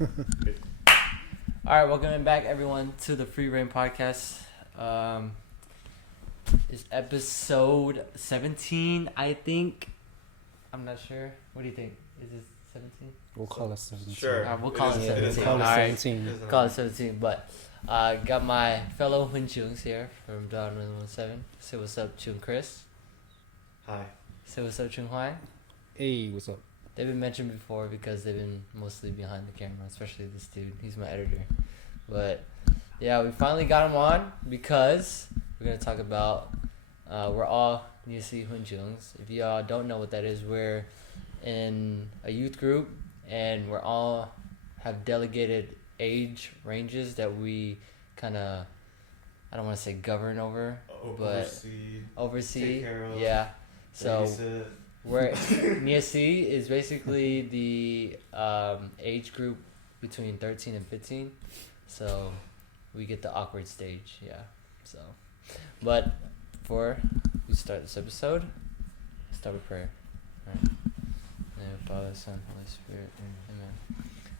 All right, welcome back, everyone, to the FreeRainPodcast. It's episode 17, I think. I'm not sure. What do you think? Is it 17? We'll call it 17. Sure. We'll call it 17. Call it All right. 17. Call it 17. But got my fellow Huynh here from Doan 117. Say what's up, Chung Chris. Hi. Say what's up, Chung Hoang. Hey, what's up? They've been mentioned before because they've been mostly behind the camera, especially this dude. He's my editor. But yeah, we finally got him on because we're going to talk about, we're all Huynh. If y'all don't know what that is, we're in a youth group and we're all have delegated age ranges that we kind of, I don't want to say govern over, but oversee. Take care of, yeah. So babysit. where Nguyen is basically the age group between 13 and 15. So we get the awkward stage, yeah. So, but before we start this episode, start with prayer. All right. In the name of the Father, Son, Holy Spirit. Amen.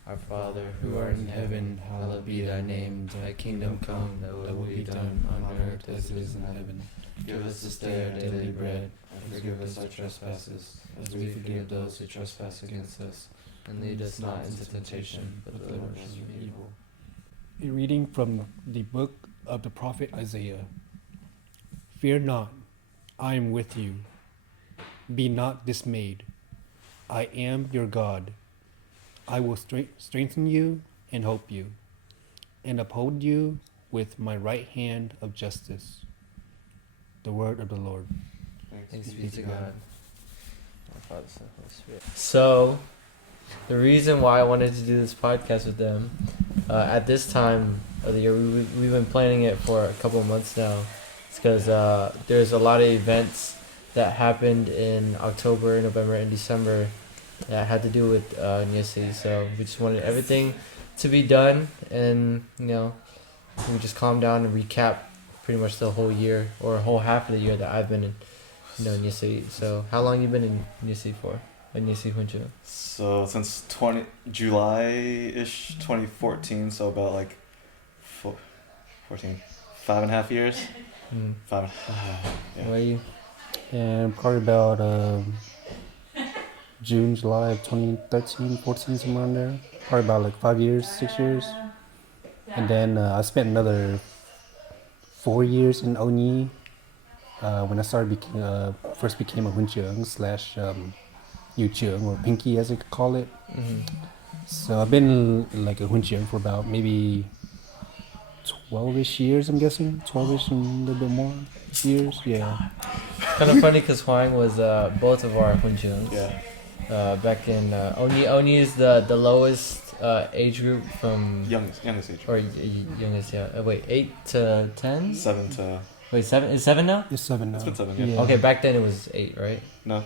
Our Father, who art in heaven, hallowed be thy name. Thy kingdom come, thy will be done on earth as it is in heaven. Give us this day our daily bread, and forgive us our trespasses, as we forgive those who trespass against us. And lead us not into temptation, but deliver us from evil. A reading from the book of the prophet Isaiah. Fear not, I am with you. Be not dismayed. I am your God. I will strengthen you and help you, and uphold you with my right hand of justice. The word of the Lord. Thanks be to God. Our Father, Son, Holy Spirit. So, the reason why I wanted to do this podcast with them, at this time of the year, we've been planning it for a couple of months now. It's because there's a lot of events that happened in October, November, and December that had to do with Nguyen. So we just wanted everything to be done, and we just calm down and recap pretty much the whole year or a whole half of the year that I've been in, Nguyen. So how long you been in Nguyen for? Huynh? So since July-ish 2014, so about like 5.5 years. Mm. 5.5. Yeah. Where are you? And probably about June, July of 2013, 14, somewhere in there. Probably about like 5 years, 6 years. And then I spent another 4 years in Onyi when I first became a Huynh / Yu Chung, or Pinky as they call it. Mm-hmm. So I've been like a Huynh for about maybe 12-ish years, I'm guessing. 12-ish and a little bit more years, yeah. Kind of funny because Hoang was both of our Huynh. Yeah. Back in Oni is the lowest age group from Youngest age. or youngest, yeah. Wait, 8 to 10? 7 to... Wait, 7 is 7 now? It's 7 now. It's been 7, yeah. Okay, back then it was 8, right? No.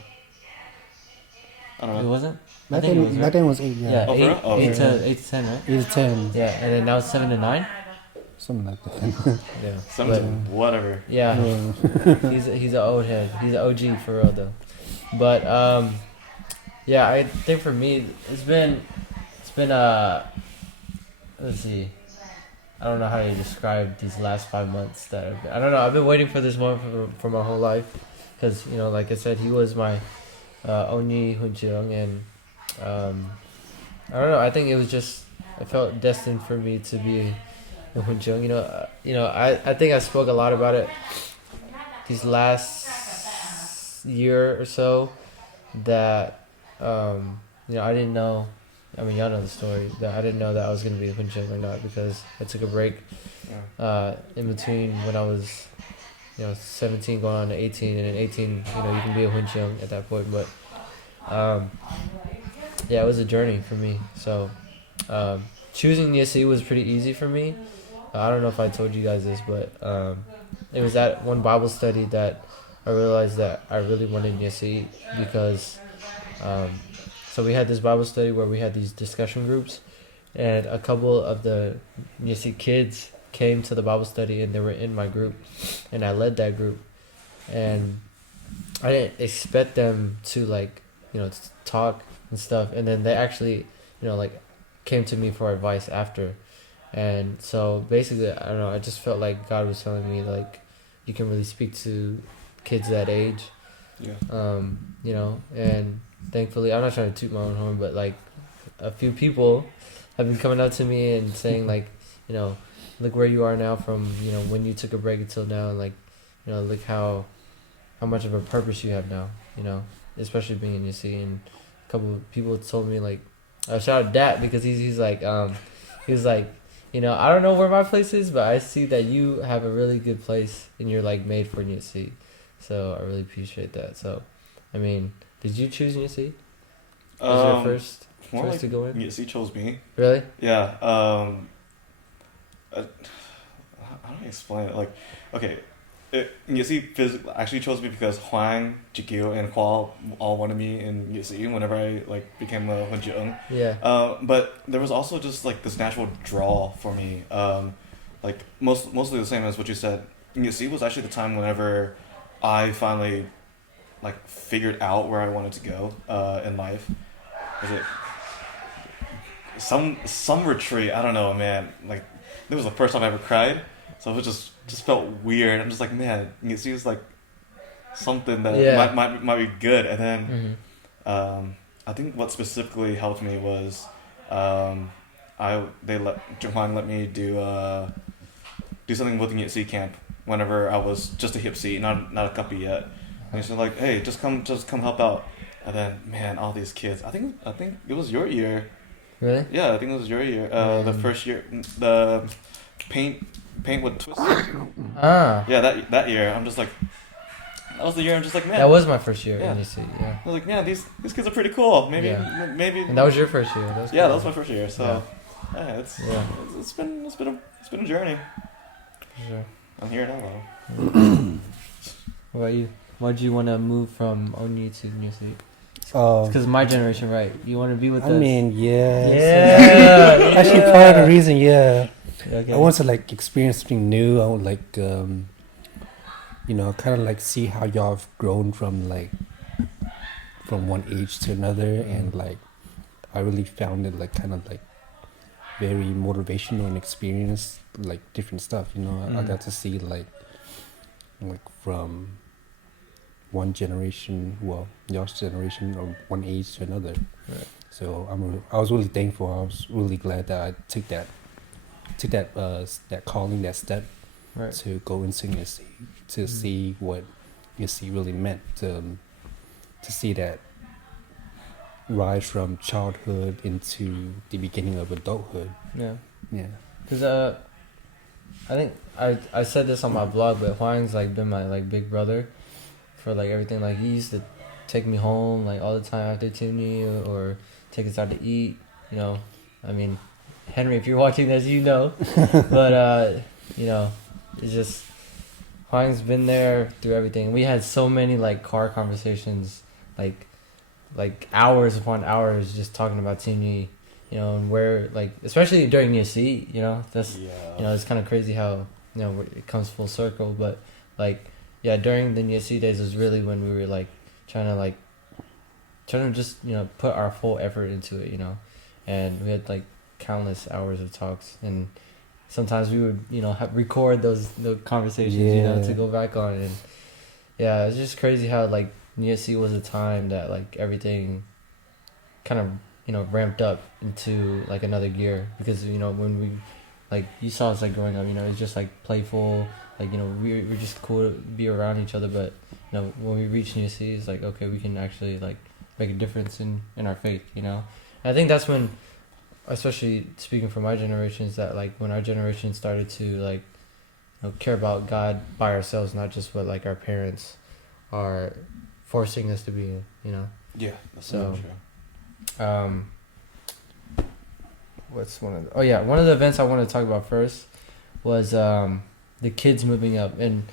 I don't It know. wasn't. Back think it was, then it was 8, yeah. Yeah, Oh, for real? Oh, 8 okay. to 10, right? 8 to 10, Yeah, and then now it's 7 to 9. something like that. Yeah. 7 to whatever. Yeah. Yeah. He's an old head. He's an OG for real though. But yeah, I think for me it's been let's see. I don't know how to describe these last 5 months that I don't know. I've been waiting for this moment for my whole life, because like I said, he was my only Huynh, and I don't know. I think it was just, I felt destined for me to be a Huynh. I think I spoke a lot about it these last year or so, that I didn't know. I mean, y'all know the story, that I didn't know that I was going to be a Huynh or not, because I took a break in between when I was 17 going on to 18, and then 18 you can be a Huynh at that point. But yeah, it was a journey for me. So choosing Nguyen was pretty easy for me. I don't know if I told you guys this, but it was at one Bible study that I realized that I really wanted Nguyen, because so we had this Bible study where we had these discussion groups, and a couple of the Nguyen kids came to the Bible study, and they were in my group, and I led that group, and I didn't expect them to talk and stuff, and then they actually came to me for advice after. And so basically, I don't know, I just felt like God was telling me, like, you can really speak to kids that age. Yeah. You know, and thankfully, I'm not trying to toot my own horn, but like a few people have been coming up to me and saying, like, you know, look where you are now from, you know, when you took a break until now, and like, you know, look how much of a purpose you have now, you know, especially being in UC. And a couple of people told me, like, shout out Dat, because he's like, you know, I don't know where my place is, but I see that you have a really good place and you're like made for UC. So I really appreciate that. So, I mean, did you choose UC? Was your first more choice like to go in? UC chose me. Really? Yeah. How do I explain it? Like, okay, UC actually chose me because Hoang, Jikyo, and Kwal all wanted me in UC whenever I like became a Huynh. Yeah. But there was also just like this natural draw for me. Like mostly the same as what you said. UC was actually the time whenever I finally like figured out where I wanted to go in life. Was it some retreat? I don't know, man. Like, it was the first time I ever cried, so it just felt weird. I'm just like, man, it seems like something that might be good. And then I think what specifically helped me was Truong let me do something with the UC camp whenever I was just a hip seat, not a cuppa yet. And he's like, hey, just come help out. And then, man, all these kids. I think it was your year. Really? Yeah, I think it was your year. The first year, the paint with twist. Ah. Yeah, that year. I'm just like, that was the year. I'm just like, man. That was my first year Yeah. in UC. Yeah. I was like, man, these kids are pretty cool. Maybe. And that was your first year. That was Yeah, cool. that was my first year. So, yeah, it's been a journey. For sure. I'm here now though. What about you? Why'd you want to move from Oni to UC? Um, Because my generation, right? You want to be with us? I mean, yeah. Yeah. Actually, part of the reason, yeah. Okay. I want to like experience something new. I would like, you know, kind of like see how y'all have grown from one age to another, and like, I really found it like kind of like very motivational and experience like different stuff. You know, I got to see like from one generation, well, y'all's generation, or one age to another. Right. So I was really thankful. I was really glad that I took that calling, that step, Right. to go into UC, to see what UC really meant, to see that rise from childhood into the beginning of adulthood. Yeah. Yeah. Because I think I said this on my blog, but Huyng's like been my like big brother for like everything. Like, he used to take me home like all the time after Timney, or take us out to eat. You know, I mean, Henry, if you're watching this, you know. But you know, it's just Huyng's been there through everything. We had so many like car conversations, like hours upon hours, just talking about Timney. You know, and where, like, especially during UC, you know, that's, you know, it's kind of crazy how, you know, it comes full circle. But like, yeah, during the UC days was really when we were like trying to just, you know, put our full effort into it, you know. And we had like countless hours of talks, and sometimes we would, you know, record those conversations, you know, to go back on. And yeah, it's just crazy how like UC was a time that like everything kind of, you know, ramped up into like another gear, because, you know, when we, like, you saw us like growing up, you know, it's just like playful, like, you know, we're just cool to be around each other. But, you know, when we reach New C, it's like, okay, we can actually like make a difference in our faith, you know. And I think that's when, especially speaking for my generation, is that like when our generation started to like, you know, care about God by ourselves, not just what like our parents are forcing us to be in, you know. Yeah, that's so true. What's one of the events I wanted to talk about first was the kids moving up. And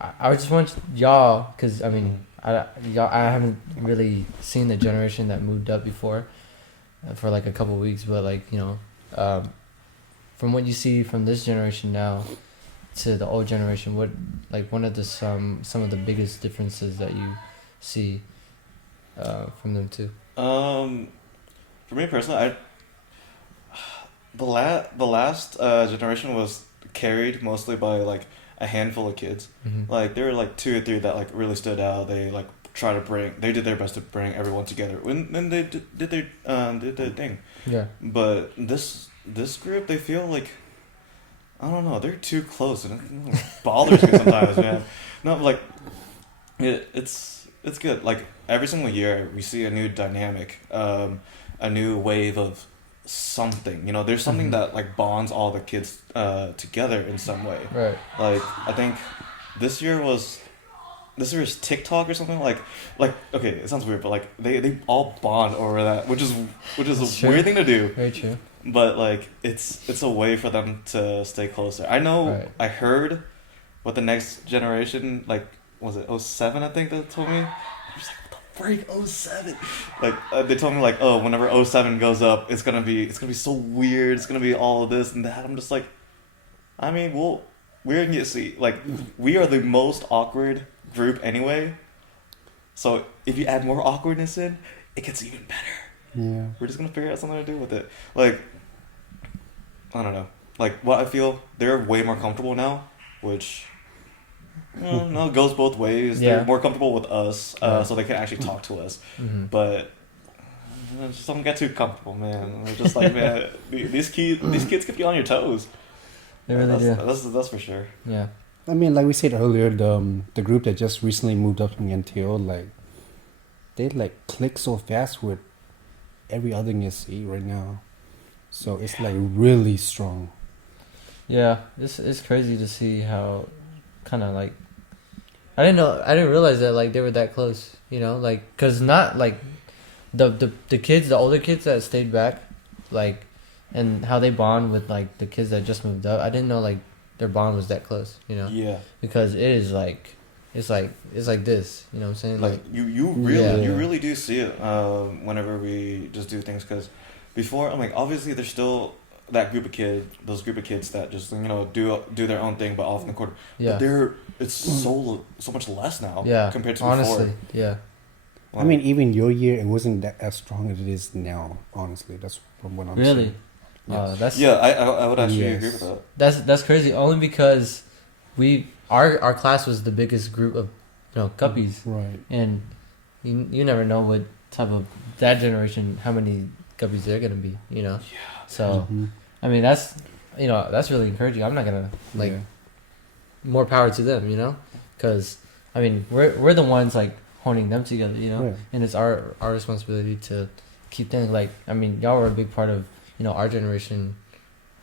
I just want y'all, because I mean, I haven't really seen the generation that moved up before for like a couple of weeks, but like, you know, from what you see from this generation now to the old generation, what, like, one of the some of the biggest differences that you see from them too? For me personally, the last generation was carried mostly by like a handful of kids. Like there were like 2 or 3 that like really stood out. They like they did their best to bring everyone together when they did their thing. Yeah. But this group, they feel like, I don't know, they're too close, and it bothers me sometimes, man. No, like it's good. Like every single year we see a new dynamic, a new wave of something. You know, there's something that like bonds all the kids together in some way. Right. Like I think this year is TikTok or something like okay, it sounds weird, but like they all bond over that, which is a weird thing to do. Very true. But like it's a way for them to stay closer. I know. Right. I heard what the next generation, like, was it 07 I think that told me. I was like, what the freak, 07? Like they told me like, oh, whenever 07 goes up, it's gonna be so weird. It's gonna be all of this and that. I'm just like, I mean, we're gonna see, like, we are the most awkward group anyway. So if you add more awkwardness in, it gets even better. Yeah. We're just gonna figure out something to do with it. Like, I don't know. Like, what I feel, they're way more comfortable now, which, no, it goes both ways. Yeah. They're more comfortable with us, Right. so they can actually talk to us. Mm-hmm. But just don't get too comfortable, man. We're just like, man, these kids keep you on your toes. They really do. That's for sure. Yeah. I mean, like we said earlier, the group that just recently moved up from NTO, like, they like click so fast with every other thing you see right now. So it's like really strong. Yeah, it's crazy to see how kind of like I didn't realize that like they were that close, you know, like cuz not like the kids, the older kids that stayed back, like, and how they bond with like the kids that just moved up. I didn't know like their bond was that close, you know. Yeah. Because it is like it's like this, you know what I'm saying? Like you really do see it whenever we just do things, because before, I'm like, obviously there's still those group of kids that just, you know, do their own thing but off in the corner. Yeah. But it's so much less now. Yeah. Compared to honestly, before. yeah. I mean, even your year, it wasn't that as strong as it is now. Honestly, that's from what I'm Really? saying. Yes. That's yeah, I would actually Yes. agree with that. that's crazy. Only because our class was the biggest group of, you know, guppies, Right. and you never know what type of that generation, how many guppies they're gonna be, you know. Yeah. So Mhm. I mean that's really encouraging. I'm not gonna like Yeah. more power to them, you know, because I mean we're the ones like honing them together, you know, Right. and it's our responsibility to keep them like. I mean, y'all were a big part of, you know, our generation,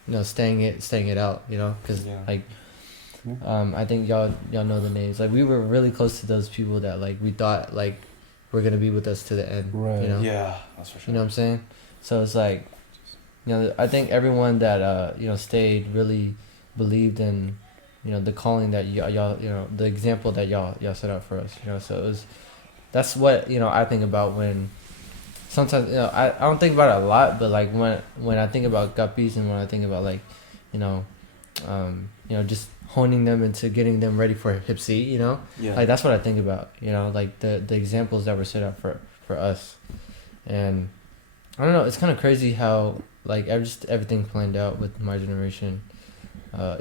you know, staying it out, you know, because Yeah. like I think y'all know the names. Like we were really close to those people that like we thought like were gonna be with us to the end, Right. you know. Yeah, that's for sure. You know what I'm saying? So it's like, you know, I think everyone that you know stayed really believed in, you know, the calling that y'all you know, the example that y'all set out for us, you know. So that's what, you know, I think about when sometimes, you know, I don't think about it a lot, but like when I think about guppies and when I think about like, you know, just honing them into getting them ready for hip C, you know, Yeah. like that's what I think about, you know, like the examples that were set up for us. And I don't know, it's kind of crazy how like everything planned out with my generation,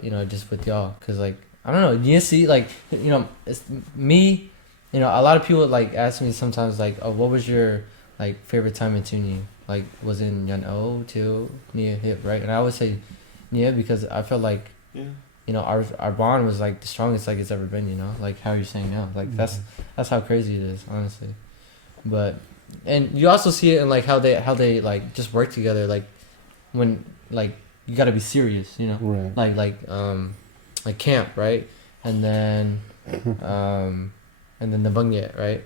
you know, just with y'all, because like I don't know, you see, like, you know, it's me, you know, a lot of people like ask me sometimes like, oh, what was your like favorite time in Tuning? Like, was it in Yan O to Nia Hip, right? And I would say Nia because I felt like, Yeah. you know, our bond was like the strongest like it's ever been, you know, like how you're saying now, like that's how crazy it is, honestly. But and you also see it in like how they like just work together, like when like you gotta be serious, you know, Right. like camp, right? And then the bungye, right?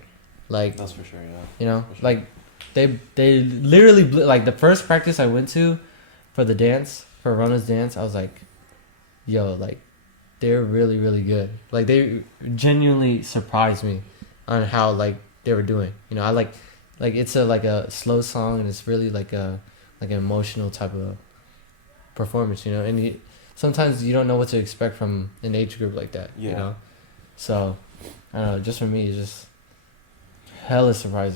Like, That's for sure, yeah. you know, For sure. like they literally like the first practice I went to for the dance, for Rona's dance, I was like, yo, like they're really, really good. Like they genuinely surprised me on how like they were doing. You know, I like it's a slow song and it's really like an emotional type of performance, you know, and sometimes you don't know what to expect from an age group like that, Yeah. you know. So I don't know, just for me it's just hella surprising.